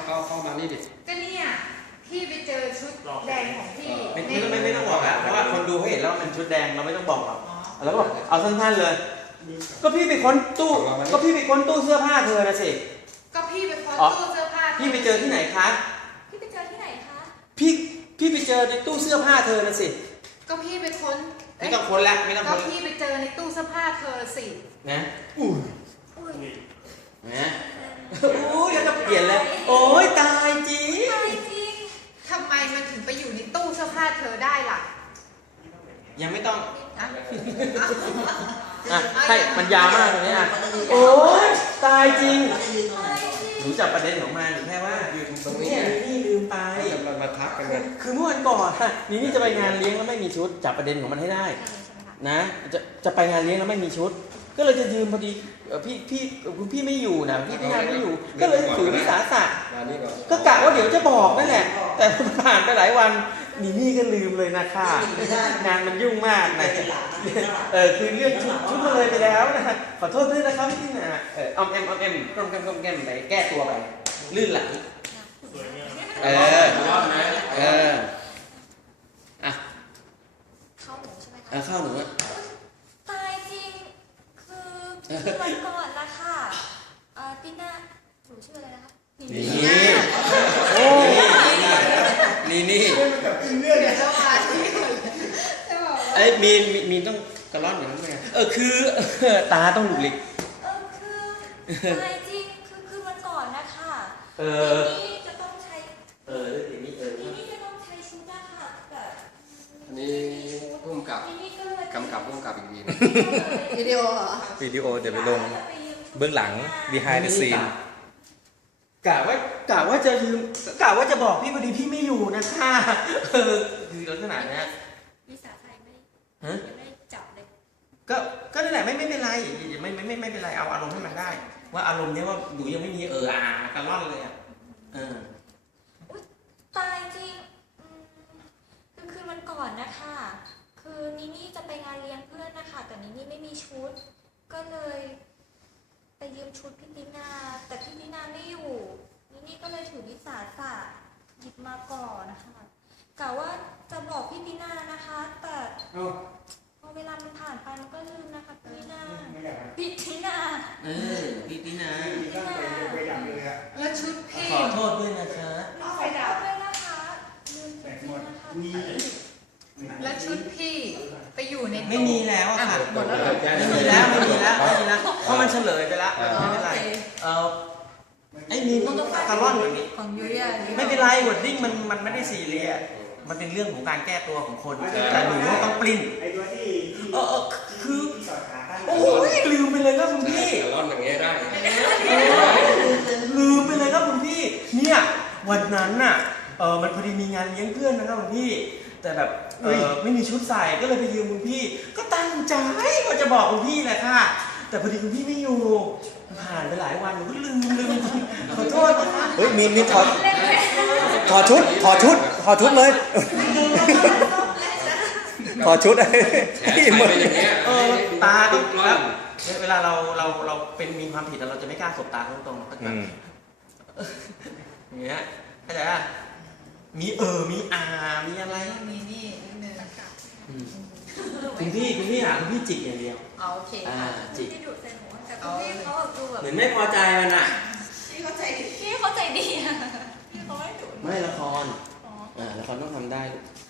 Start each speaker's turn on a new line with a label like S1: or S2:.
S1: เข้ามานี่ดิ
S2: ก็เนี่ยพี่ไปเจอชุดแดงของพี่
S3: ไม่ต้องบอกอะเพราะว่าคนดูเขาเห็นแล้วมันชุดแดงเราไม่ต้องบอกหรอกแล้วก็บอกเอาสั้นๆเลยก็พี่ไปค้นตู้เสื้อผ้าเธอนะสิ
S2: ก็พี่ไปค้นตู้เสื้อผ้า
S3: พี่ไปเจอที่ไหนคะ
S4: พี่ไปเจอที่ไหนคะ
S3: พี่ไปเจอในตู้เสื้อผ้าเธอนะสิ
S2: ก็พี่ไปค้น
S3: ไม่ต้องค้นแล้วไม่ต้องค้น
S2: ก็พี่ไปเจอในตู้เสื้อผ้าเธอสิ
S3: นะนะแล้วก็เปลี่ยนเลยโอ้ยตายจริง
S2: ทำไมมันถึงไปอยู่ในตู้เสื้อผ้าเธอได้ล่ะ
S3: ยังไม่ต้องใช่มันยาวมากตรงนี้โอ้ยตายจริงหนูจับประเด็นของมันแค่ว่าอยู่ตรงนี้นี่ลืมไป
S1: มาทักกันเลย
S3: คือเมื่อวันก่อนนี่จะไปงานเลี้ยงแล้วไม่มีชุดจับประเด็นของมันให้ได้นะจะไปงานเลี้ยงแล้วไม่มีชุดก็เลยจะยืมพอดีคุณพี่ไม่อยู่นะพี่งานไม่อยู่ก็เลยถือวิสาสะก็กะว่าเดี๋ยวจะบอกนั่นแหละแต่ผ่านไปหลายวันนี่ก็ลืมเลยนะค่ะงานมันยุ่งมากนะคือเรื่องชุดมาเลยไปแล้วนะขอโทษด้วยนะครับพี่นะอมแอมกลมแกมไปแก้ตัวไปลื่นหลังอ่ะ
S4: เข้าหนูใช่ไหมคะ
S3: เข้าหนู
S4: ตายจริงคือวันก่อนละค่ะติน่าหนูชื่ออะไรนะคะ
S3: นี่
S2: เดี๋ยวจะมาที่
S3: มีต้องกระล่อนอย่างนั้นไหมคือตาต้องหลุกหลิก
S4: คือตายจริงคือวันก่อนนะคะนี่จะต้องใช้นี่จะต้องใช้ชุดนะคะแบบ
S1: อันนี้พุ่มกับกำกับพุ่มกับอีกที
S2: วิดีโอเหรอ
S5: วิดีโอเดี๋ยวไปลงเบื้องหลัง behind the scene
S3: กะว่าจะยืมกะว่าจะบอกพี่พอดีพี่ไม่อยู่นะคะคือลักษณะเนี้ย
S4: วิสาไทยไม่จับเลย
S3: ก็นั่นแหละไม่เป็นไรไม่เป็นไรเอาอารมณ์ให้มันได้ว่าอารมณ์เนี้ยว่าหนูยังไม่มีกระล่อนเลย
S4: ตายจริงคือวันก่อนนะคะคือนี่จะไปงานเลี้ยงเพื่อนนะคะแต่นี่ไม่มีชุดก็เลยไปยืมชุดพี่ตินาแต่พี่ตินาไม่อยู่นี่ก็เลยถือวิสาสะหยิบมาก่อนนะคะกะว่าจะบอกพี่ตินานะคะแต่พอเวลามันผ่านไปมันก็ลืมนะคะพี่ตินา
S2: แล้วชุดพี่
S3: ขอโทษด้วยนะคะ
S4: ขอโทษด้วยนะคะลืมจริงๆนะคะ
S2: แล้วชุดพี่ไปอยู่ใน
S3: ไม่มีแล้วค่ะ
S2: หมดแล้วเหรอ
S3: ไม่มีแล้วเพราะมันเฉลยไปแล้วไม่เป็นไรไอ้มีคาร์ลอนแบบนี้
S2: ของยูเรีย
S3: ไม่เป็นไรวอร์ดดิ้งมันไม่ได้ซีเรียสมันเป็นเรื่องของการแก้ตัวของคนแต่หนูต้องปริ้นคือโอ้ยลืมไปเลยครับคุณพี่
S1: คาร์ลอนอย่างเงี้ยได้
S3: ลืมไปเลยครับคุณพี่เนี่ยวันนั้นน่ะมันพอดีมีงานเลี้ยงเพื่อนนะครับคุณพี่แต่แบบไม่มีชุดใส่ก็เลยไปยืมคุณพี่ก็ตั้งใจว่าจะบอกคุณพี่แหละค่ะแต่พอดีคุณพี่ไม่อยู่ผ่านไปหลายวันหนูก็ลืมขอโทษนะคะ
S5: เฮ้ยมีถอดชุดเลยถอดชุด
S1: ที่เหมือนอย่างเงี้ย
S3: ตาต้องแล้วเวลาเราเป็นมีความผิดเราจะไม่กล้าสบตาตรงๆก็จะอย่างเงี้ยเข้าใจป่ะมีมีมีอะไร
S2: มีนี่นิดนึง
S3: คุณพี่หาคุณพี่จิกอย่างเดียว
S2: โอเคค่ะ
S4: จิกที่ดูดใส่หนูแต่คุณพี่เขาดูแบบ
S3: เหมือนไม่พอใจมันอ่ะ
S4: พี่เข้าใจดีพี่เขาไม่ดุไม่
S3: ละครต้องทำได้